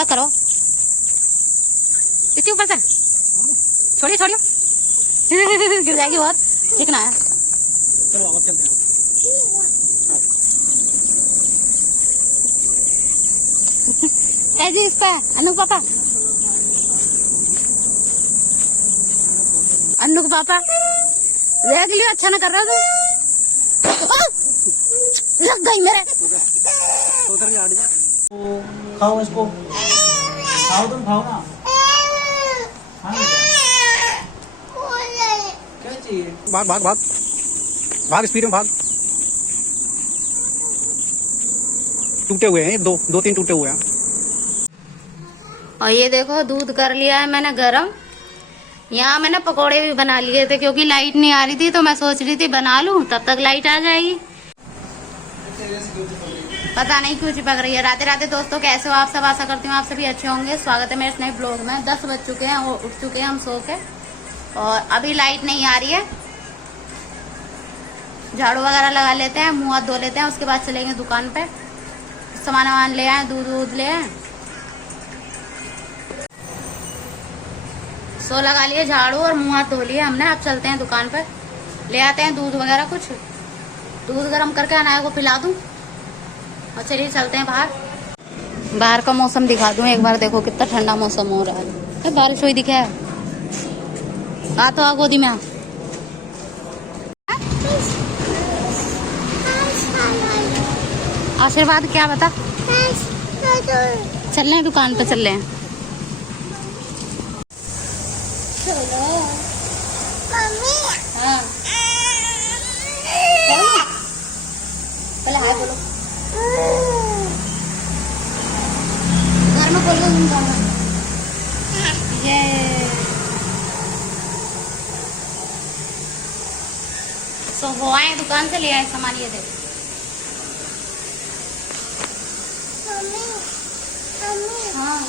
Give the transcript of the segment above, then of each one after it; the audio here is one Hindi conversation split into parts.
बस करो इतनी ऊपर से छोड़िए छोड़िए गिर जाएगी बहुत। सीखना है। चलो अब चलते हैं। जी इस पे अनु पापा अन्नू के पापा देख लियो अच्छा ना कर रहा तू। लग गई मेरे। खाओ इसको, खाओ तुम खाओ ना। क्या चाहिए? भाग भाग भाग भाग स्पीड में भाग। टूटे हुए हैं दो तीन टूटे हुए हैं। और ये देखो दूध कर लिया है मैंने गरम। यहाँ मैंने पकोड़े भी बना लिए थे क्योंकि लाइट नहीं आ रही थी तो मैं सोच रही थी बना लूं तब तक लाइट आ जाएगी। पता नहीं क्यों चिपक रही है। राधे राधे दोस्तों, कैसे हो आप सब? आशा करती हूँ आप सभी अच्छे होंगे। स्वागत है मेरे इस नए ब्लॉग में। 10 बज चुके हैं और उठ चुके हैं हम सो के और अभी लाइट नहीं आ रही है। झाड़ू वगैरह लगा लेते हैं, मुँह हाथ धो लेते हैं, उसके बाद चलेंगे दुकान पे, सामान वामान ले आए, दूध वूध ले आए। सो लगा लिए झाड़ू और मुँह हाथ धो लिए हमने। अब चलते हैं दुकान पे, ले आते हैं दूध वगैरह, कुछ दूध गर्म करके अनाया को पिला दूं और चलिए चलते हैं बाहर। बाहर का मौसम दिखा दूं एक बार। देखो कितना ठंडा मौसम हो रहा है। बारिश हुई दिखे है। आ तो आ गोदी में आ। आशीर्वाद क्या बता? चल रहे हैं दुकान पे, चल रहे हैं। हाँ पहले हाय बोलो। घर में बोलो तुम। ये सो हो आए दुकान से, ले आए सामान। ये देखो हाँ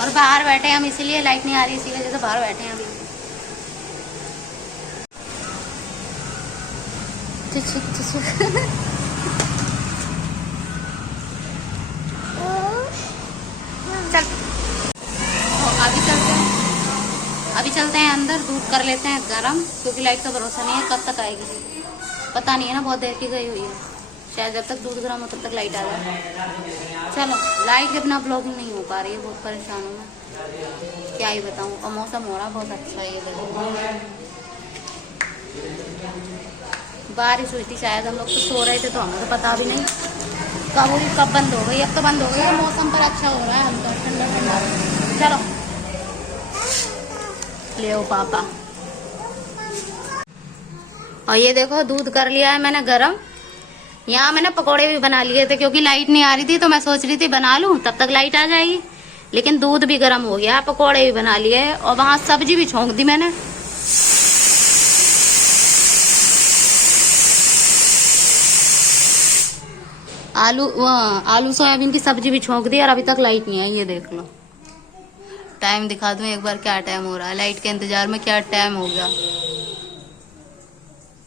और बाहर बैठे हैं हम, इसीलिए लाइट नहीं आ रही, इसी वजह से बाहर बैठे हैं अभी। चल अभी चलते हैं अंदर, दूध कर लेते हैं गरम क्योंकि लाइट का भरोसा नहीं है कब तक आएगी, पता नहीं है ना। बहुत देर की गई हुई है, शायद जब तक दूध गर्म हो तब तक लाइट आ जाए। चलो लाइट के बिना ब्लॉगिंग नहीं हो पा रही है, बहुत परेशान हूँ मैं, क्या ही बताऊँ। और मौसम हो रहा बहुत अच्छा है। ये देखो बारिश हुई थी शायद, हम लोग तो सो रहे थे तो हमें तो पता भी नहीं कब हुई कब बंद हो गई। अब तो बंद हो गई, मौसम पर अच्छा हो रहा है हल्का ठंडा ठंडा। चलो ले ओ पापा। और ये देखो दूध कर लिया है मैंने गरम। यहाँ मैंने पकोड़े भी बना लिए थे क्योंकि लाइट नहीं आ रही थी तो मैं सोच रही थी बना लूं तब तक लाइट आ जाएगी। लेकिन दूध भी गर्म हो गया, पकोड़े भी बना लिए और वहां सब्जी भी छोंक दी मैंने। आलू सोयाबीन की सब्जी भी छोंक दी और अभी तक लाइट नहीं आई। ये देख लो, टाइम दिखा दूं एक बार क्या टाइम हो रहा है। लाइट के इंतजार में क्या टाइम हो गया,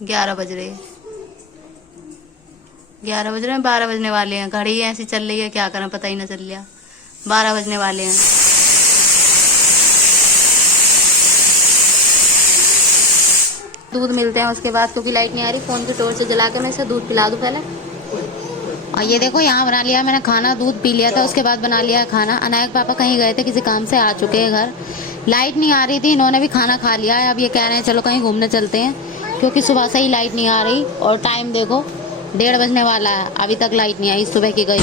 11 बज रहे हैं। 11 बज रहे हैं, 12 बजने वाले हैं। घड़ी ऐसी चल रही है, क्या करें पता ही ना चल रहा। 12 बजने वाले हैं। दूध मिलते हैं उसके बाद क्योंकि लाइट नहीं आ रही। फोन की टॉर्च जला के मैं इसे दूध पिला दूं पहले। और ये देखो यहाँ बना लिया मैंने खाना, दूध पी लिया था उसके बाद बना लिया है खाना। अनायक पापा कहीं गए थे किसी काम से, आ चुके हैं घर। लाइट नहीं आ रही थी, इन्होंने भी खाना खा लिया है। अब ये कह रहे हैं चलो कहीं घूमने चलते हैं क्योंकि सुबह से ही लाइट नहीं आ रही और टाइम देखो 1:30 बजने वाला है, अभी तक लाइट नहीं आई, सुबह की गई।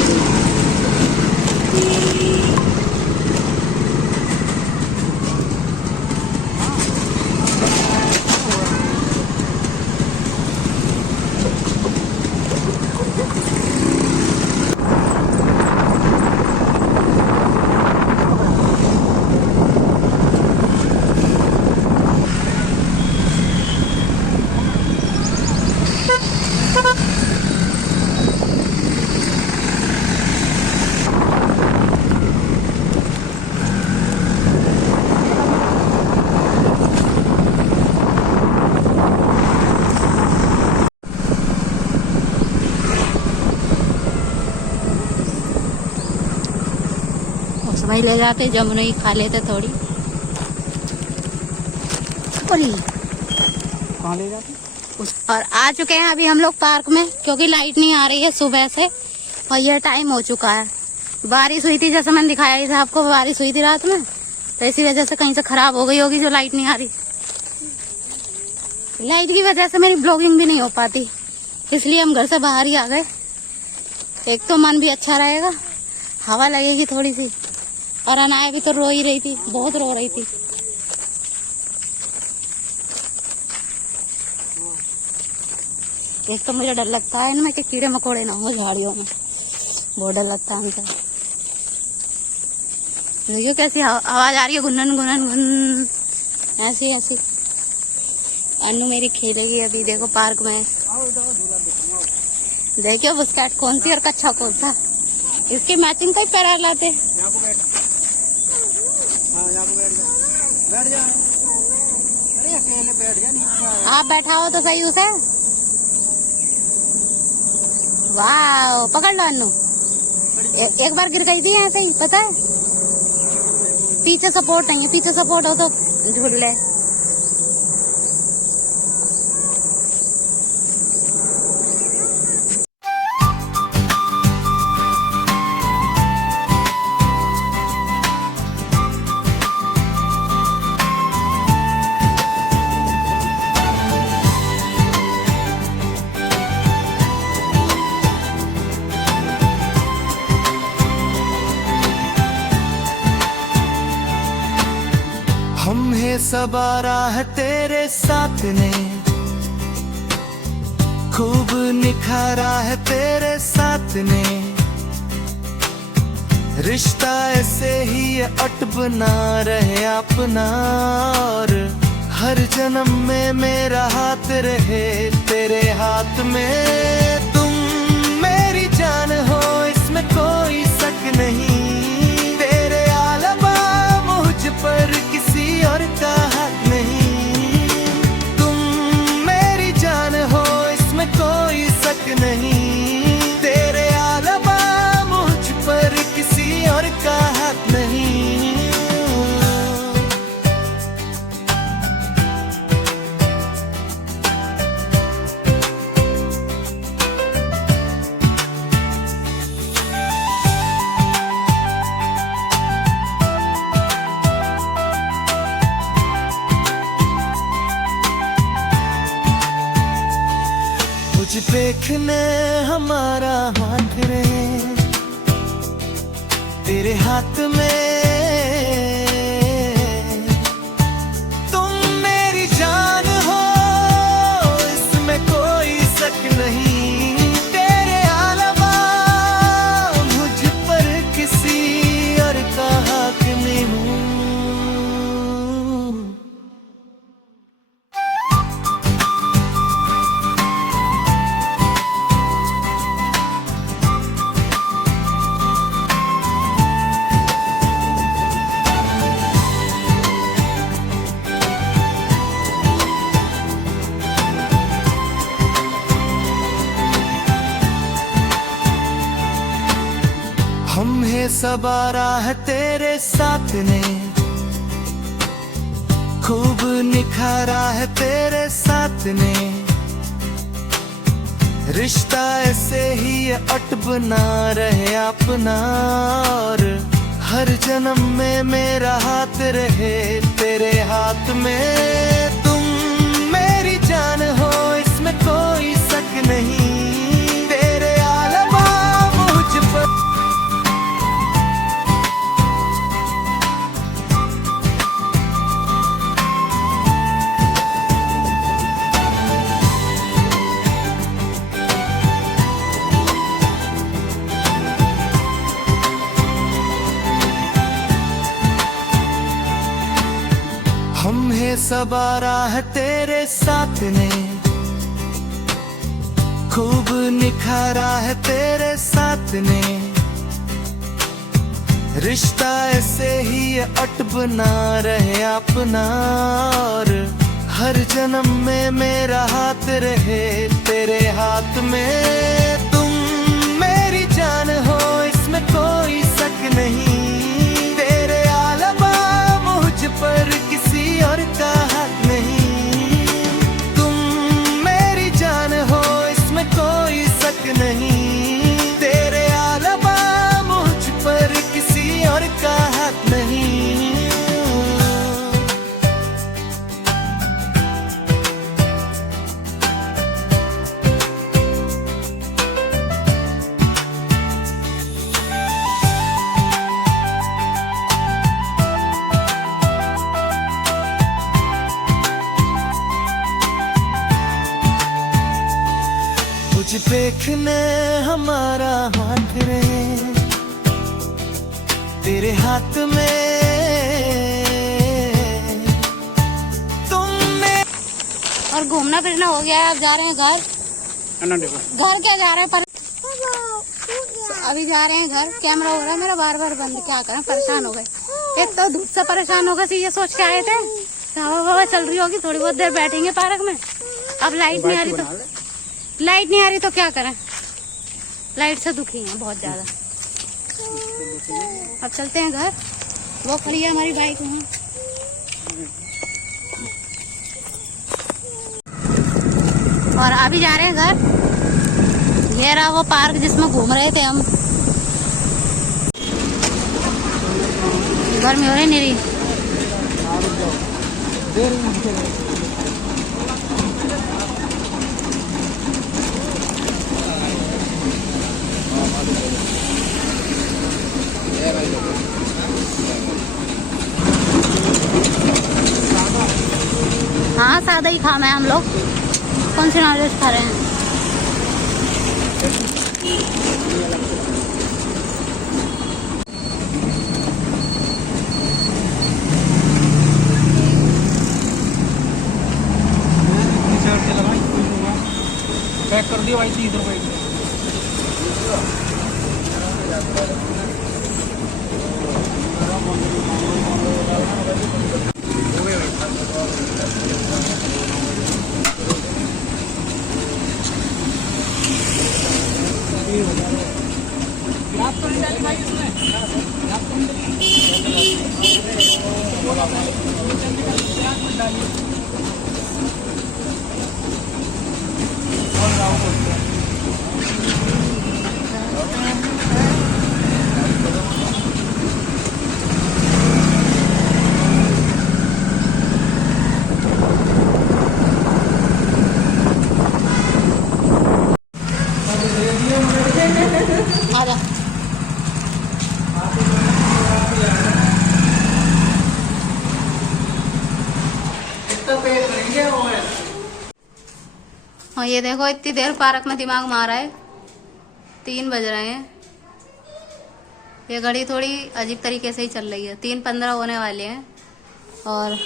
नहीं ले जाते, जमुना ही खा लेते थोड़ी। कहाँ ले जाते? और आ चुके हैं अभी हम लोग पार्क में, क्योंकि लाइट नहीं आ रही है सुबह से और यह टाइम हो चुका है। बारिश हुई थी, जैसे मैंने दिखाया था आपको, बारिश हुई थी रात में, तो इसी वजह से कहीं से खराब हो गई होगी जो लाइट नहीं आ रही। लाइट की वजह से मेरी ब्लॉगिंग भी नहीं हो पाती, इसलिए हम घर से बाहर ही आ गए। एक तो मन भी अच्छा रहेगा, हवा लगेगी थोड़ी सी। और अनाया भी तो रो ही रही थी, बहुत रो रही थी। एक तो मुझे डर लगता है इनमें कि कीड़े मकोड़े ना हो झाड़ियों में, बहुत डर लगता है हमसे। देखियो कैसी आवाज आ रही है, गुनन गुनन गुन, ऐसी ऐसी। अन्नू मेरी खेलेगी अभी, देखो पार्क में। देखियो बुस्केट कौन सी और कच्छा कौन सा, इसकी मैचिंग का ही पैरा लाते। अरे अकेले बैठ जा, नहीं आप बैठाओ तो सही उसे। वाह, पकड़ लो अन्नू। एक बार गिर गई थी ऐसे ही, पता है। पीछे सपोर्ट नहीं है, पीछे सपोर्ट हो तो झूल ले। हम है सवारा है तेरे साथ ने, खूब निखारा है तेरे साथ ने। रिश्ता ऐसे ही अट बना रहे अपना, और हर जन्म में मेरा हाथ रहे तेरे हाथ में। तुम मेरी जान हो, इसमें कोई शक नहीं। तेरे अलावा मुझ पर और का हक नहीं। तुम मेरी जान हो, इसमें कोई शक नहीं। तेरे अलावा मुझ पर किसी और का हक नहीं। मुझ देखने हमारा हाथ रहे तेरे हाथ में। तुम मेरी जान हो, इसमें कोई शक नहीं। तेरे अलावा मुझ पर किसी और का हक नहीं हूँ। हम है सवारा है तेरे साथ ने, खूब निखारा है तेरे साथ ने। रिश्ता ऐसे ही अट बना रहे अपना, और हर जन्म में मेरा हाथ रहे तेरे हाथ में। तुम मेरी जान हो, इसमें कोई शक नहीं। तेरे अलावा मुझ पर हम है सवारा है तेरे साथ ने, खूब निखारा है तेरे साथ ने। रिश्ता ऐसे ही अट बना रहे अपना, और हर जन्म में मेरा हाथ रहे तेरे हाथ में। तुम मेरी जान हो, इसमें कोई शक नहीं। आज देखने हमारा हाथ रहे तेरे हाथ में तुमने। और घूमना फिरना हो गया है, अब जा रहे हैं घर। घर क्या जा रहे हैं पर अभी जा रहे हैं घर। कैमरा हो रहा है मेरा बार बार बंद, क्या करें, परेशान हो गए। एक तो धूप से परेशान हो गए, ये सोच के आए थे हवा चल रही होगी, थोड़ी बहुत देर बैठेंगे पार्क में। अब लाइट नहीं आ रही तो क्या करें, लाइट से दुखी हैं बहुत ज्यादा। अब चलते हैं घर, वो खड़ी है हमारी बाइक वहाँ। और अभी जा रहे हैं घर। ये रहा वो पार्क जिसमें घूम रहे थे हम। गर्मी हो रही निरी। हाँ सादा ही खाना है हम लोग। कौन से नॉनवेज खा रहे हैं? पैक कर दिया भाई 30 रुपए की। आजा। और ये देखो इतनी देर पार्क में दिमाग मारा है, 3 बज रहे हैं। ये घड़ी थोड़ी अजीब तरीके से ही चल रही है, 3:15 होने वाले हैं। और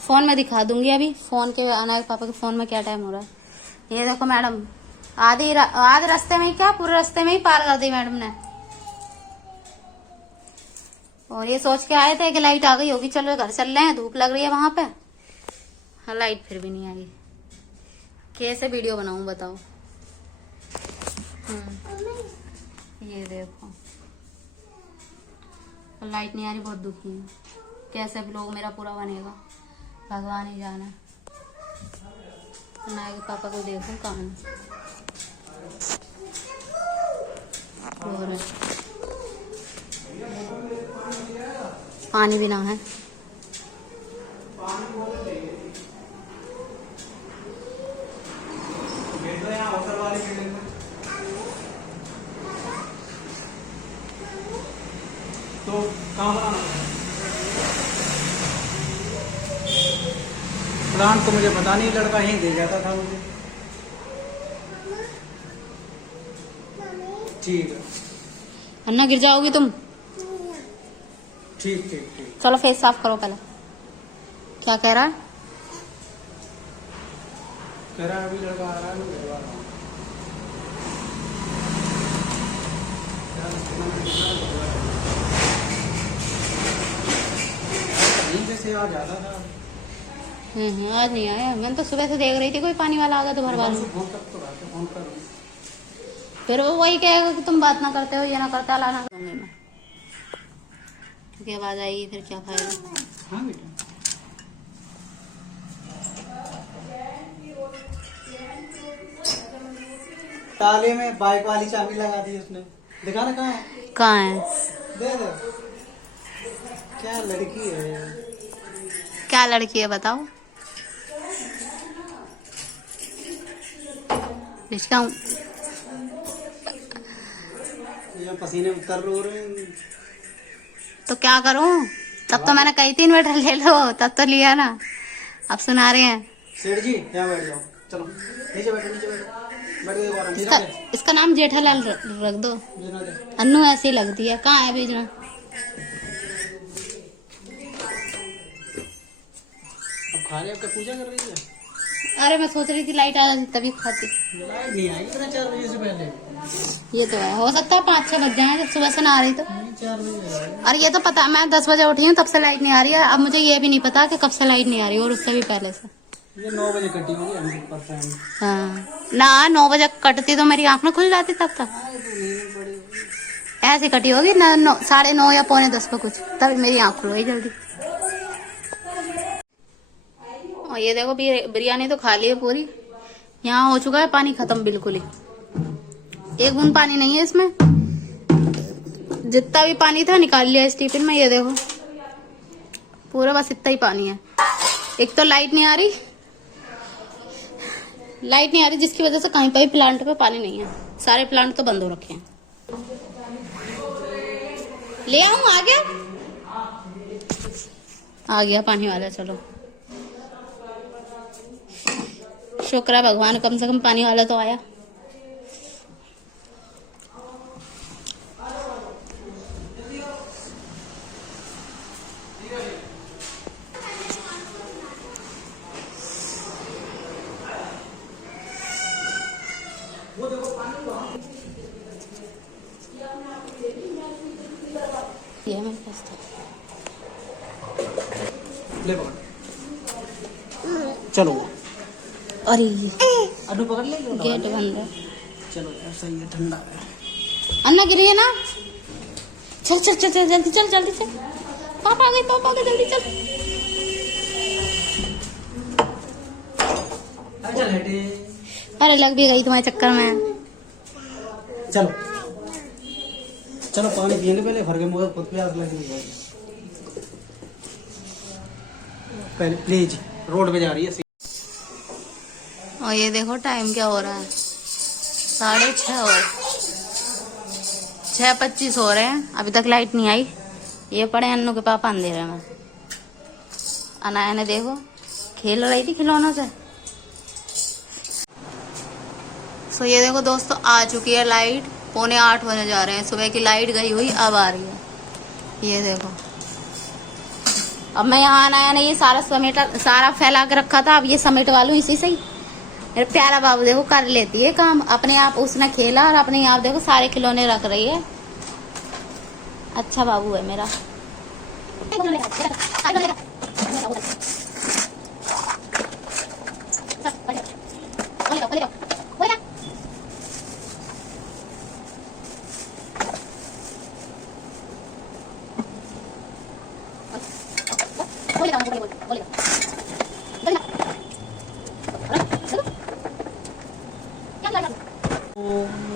फोन में दिखा दूंगी अभी, फोन के अनायक पापा के फोन में क्या टाइम हो रहा है। ये देखो मैडम आधे रास्ते में ही, क्या पूरे रास्ते में ही पार कर दी मैडम ने। और ये सोच के आए थे कि लाइट आ गई होगी, चलो घर चल रहे हैं, धूप लग रही है वहां पे। हाँ लाइट फिर भी नहीं आई। कैसे वीडियो बनाऊं बताओ। ये देखो लाइट नहीं आ रही, बहुत दुखी हूँ। कैसे ब्लॉग मेरा पूरा बनेगा भगवान ही जाने। नायक पापा को देखूं कहाँ। और पानी भी ना है। तो कहाँ बनाना प्लान तो मुझे पता नहीं, लड़का यहीं दे जाता था मुझे। ठीक है अन्ना, गिर जाओगी तुम। ठीक ठीक ठीक। चलो फेस साफ करो पहले। क्या कह रहा है? कह रहा है अभी लड़का आ रहा है, मैं भिजवा रहा हूँ। से आ जाता था। आज नहीं आया। मैंने तो सुबह से देख रही थी कोई पानी वाला आ गया तो भरवा लूं। फोन कर फिर वो वही कहेगा कि तुम बात ना करते हो, ये ना करते, अला ना करूंगी मैं। क्योंकि आवाज आएगी फिर क्या फायदा। हाँ बेटा ताले में बाइक वाली चाबी लगा दी उसने। दिखा ना कहाँ है? कहाँ है? दे दे। क्या लड़की है? क्या लड़की है बताओ। रिश्ता ये पसीने उतर रो रहे हैं। तो क्या करूं? तब तो मैंने कही 3 मीटर ले लो, तब तो लिया ना। अब सुना रहे हैं। सेठ जी यहाँ बैठ जाओ, चलो नीचे बैठो नीचे बैठो। इसका इसका नाम जेठालाल रख दो। अन्नू ऐसी लगती है। कहाँ है बीजना? अब खा रहे, अब क्या पूजा कर रही है? अरे मैं सोच रही थी लाइट आ जाती तभी खाती। लाइट नहीं आई इतना 4 बजे से पहले। ये तो है, हो सकता है 5-6 बज जाए जब सुबह से ना आ रही तो। 4 बजे। और ये तो पता, मैं 10 बजे उठी हूँ तब से लाइट नहीं आ रही है। अब मुझे ये भी नहीं पता कि कब से लाइट नहीं आ रही, और उससे भी पहले से। ये 9 बजे कटी होगी, हमसे पता है। हाँ ना, 9 बजे कटती तो मेरी आँख में खुल जाती तब तक। ऐसी कटी होगी ना 9:30 या 9:45 पे कुछ, तभी मेरी आँख खुल गई जल्दी। और ये देखो बिरयानी तो खा ली है पूरी। यहाँ हो चुका है पानी खत्म बिल्कुल ही, एक बूंद पानी नहीं है इसमें। जितना भी पानी था निकाल लिया इस टिफिन में। ये देखो पूरा बस इतना ही पानी है। एक तो लाइट नहीं आ रही, जिसकी वजह से कहीं पर भी प्लांट पे पानी नहीं है। सारे प्लांट तो बंद हो रखे हैं। ले आऊं? आ गया पानी वाला। चलो शुक्र है भगवान, कम से कम पानी वाला तो आया। ये मेरे पास था। ले पकड़। चलो अरे अनु पकड़ ले। गेट बंद है। चलो यार सही है, ठंडा है। अन्ना गिरी है ना। चल चल चल चल जल्दी चल जल्दी चल। पापा आ गए जल्दी चल। चल हटे। अरे लग भी गई तुम्हारे चक्कर में। चलो चलो पानी पीने पहले भर के, मुझे खुद प्यास लगी है। पहले प्लीज, रोड पे जा रही है। और ये देखो टाइम क्या हो रहा है, 6:30 और 6:25 हो रहे हैं। अभी तक लाइट नहीं आई। ये पड़े अन्नू के पापा अंधेरे में। अनाया ने देखो खेल रही थी खिलौनों से। सो ये देखो दोस्तों आ चुकी है लाइट। 7:45 होने जा रहे हैं। सुबह की लाइट गई हुई अब आ रही है। ये देखो अब मैं यहाँ अनाया ने ये सारा फैला के रखा था। अब ये समेट वालू इसी से ही। मेरे प्यारा बाबू देखो कर लेती है काम अपने आप। उसने खेला और अपने आप देखो सारे खिलौने रख रही है। अच्छा बाबू है मेरा।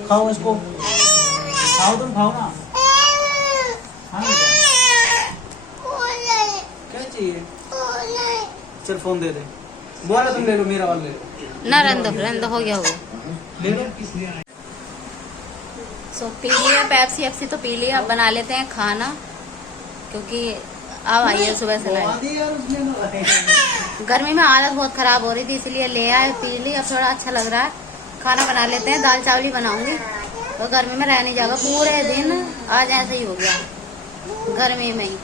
खाओ इसको, खाओ तुम, खाओ ना। हाँ क्या चाहिए? चल फोन दे दे। बोला तुम ले लो, मेरा वाला ले लो। ना रंद हो गया होगा। ले लो। सो पी लिया पेप्सी एप्सी तो पी लिया। अब बना लेते हैं खाना, क्योंकि अब आई है सुबह से लाइट। गर्मी में हालत बहुत खराब हो रही थी, इसलिए ले आए पी ली। अब थोड़ा अच्छा लग रहा है। खाना बना लेते हैं। दाल चावल ही बनाऊंगी तो गर्मी में रह नहीं जाएगा पूरे दिन। आज ऐसे ही हो गया गर्मी में ही।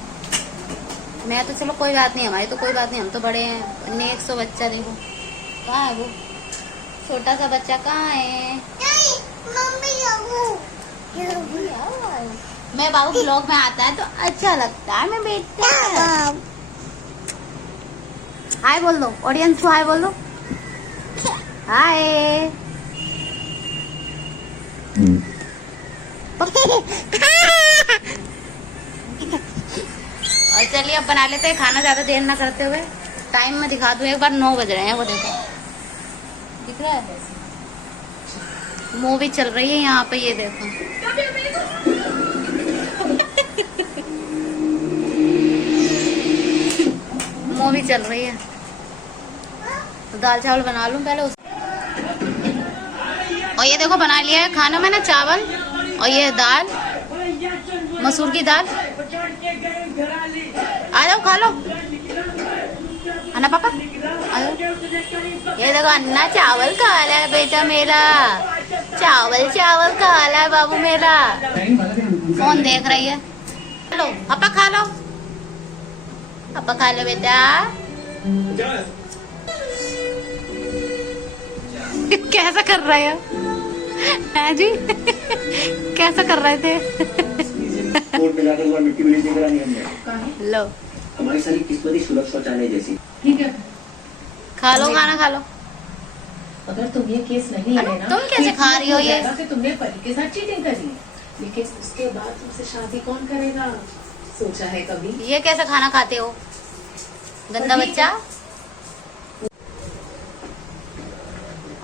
मैं तो चलो कोई बात नहीं, हमारी तो कोई बात नहीं, हम तो बड़े हैं। नेक्स्ट बच्चा देखो कहाँ है वो छोटा सा बच्चा, कहाँ है? मैं बाबू ब्लॉग में आता है तो अच्छा लगता है। मैं बेटा हाय बोल दो, ऑडियंस को हाय बोल दो। हाय और चलिए अब बना लेते हैं खाना, ज्यादा देर ना करते हुए। टाइम में दिखा दूं एक बार, 9 बज रहे हैं। वो देखो दिख रहा है, मूवी चल रही है यहाँ पे। ये देखो मूवी चल रही है। तो दाल चावल बना लूं पहले और ये देखो बना लिया है खाना मैंने, चावल और ये दाल, मसूर की दाल। आ जाओ खा लो अन्ना पापा, आ जाओ। ये देखो अन्ना चावल खा रहा है बेटा मेरा। चावल चावल खा रहा है बाबू मेरा, फोन देख रही है। हेलो अपा खा लो, अपा खा लो बेटा। कैसा कर रहा है जी? कैसा कर रहे थे? लो हमारी सारी किस्मत सुलभ शौचालय जैसी। ठीक है, खा लो, खाना खा लो। अगर तुम ये केस नहीं है ना, तुम कैसे खा रही हो ये? फिर तुमने पति के साथ चीटिंग करी, लेकिन उसके बाद तुमसे शादी कौन करेगा? सोचा है कभी? ये कैसा खाना खाते हो गंदा बच्चा?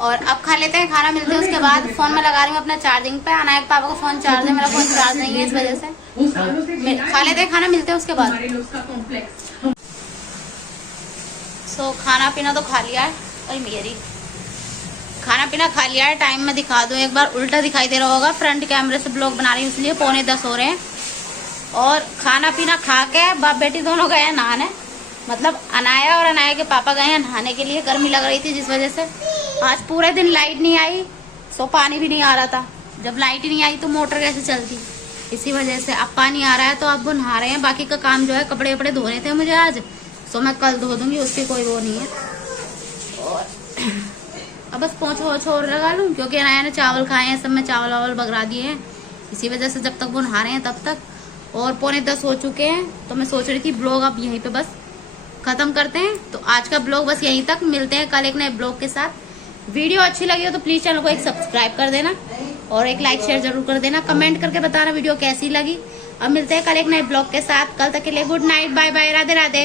और अब खा लेते हैं खाना, मिलते हैं उसके बाद। फोन में लगा रही हूँ अपना चार्जिंग पे, अनायक पापा को फोन चार्ज है, मेरा फोन चार्ज नहीं है, इस वजह से खा लेते हैं खाना, मिलते हैं उसके बाद। सो खाना पीना तो खा लिया है, और मेरी खाना पीना खा लिया है। टाइम में दिखा दूं एक बार, उल्टा दिखाई दे रहा होगा, फ्रंट कैमरे से ब्लॉग बना रही हूँ इसलिए 9:45 हो रहे हैं। और खाना पीना खा के बाप बेटी दोनों गए हैं नहाने, मतलब अनाया और अनाया के पापा गए हैं नहाने के लिए। गर्मी लग रही थी जिस वजह से आज पूरे दिन लाइट नहीं आई, सो पानी भी नहीं आ रहा था। जब लाइट नहीं आई तो मोटर कैसे चलती, इसी वजह से अब पानी आ रहा है तो अब वो नहा रहे हैं। बाकी का काम जो है, कपड़े वपड़े धोने थे मुझे आज, सो मैं कल धो दूंगी, उसकी कोई वो नहीं है। और अब बस पोंछ वोछ और लगा लूँ, क्योंकि अनाया ने चावल खाए हैं, सब में चावल वावल बगरा दिए हैं, इसी वजह से जब तक वो नहा रहे हैं तब तक। और 9:45 हो चुके हैं, तो मैं सोच रही थी ब्लॉग अब यहीं पे बस खत्म करते हैं। तो आज का ब्लॉग बस यहीं तक, मिलते हैं कल एक नए ब्लॉग के साथ। वीडियो अच्छी लगी हो तो प्लीज चैनल को एक सब्सक्राइब कर देना, और एक लाइक शेयर जरूर कर देना, कमेंट करके बताना वीडियो कैसी लगी। अब मिलते हैं कल एक नए ब्लॉग के साथ, कल तक के लिए good night, bye bye, Radhe Radhe.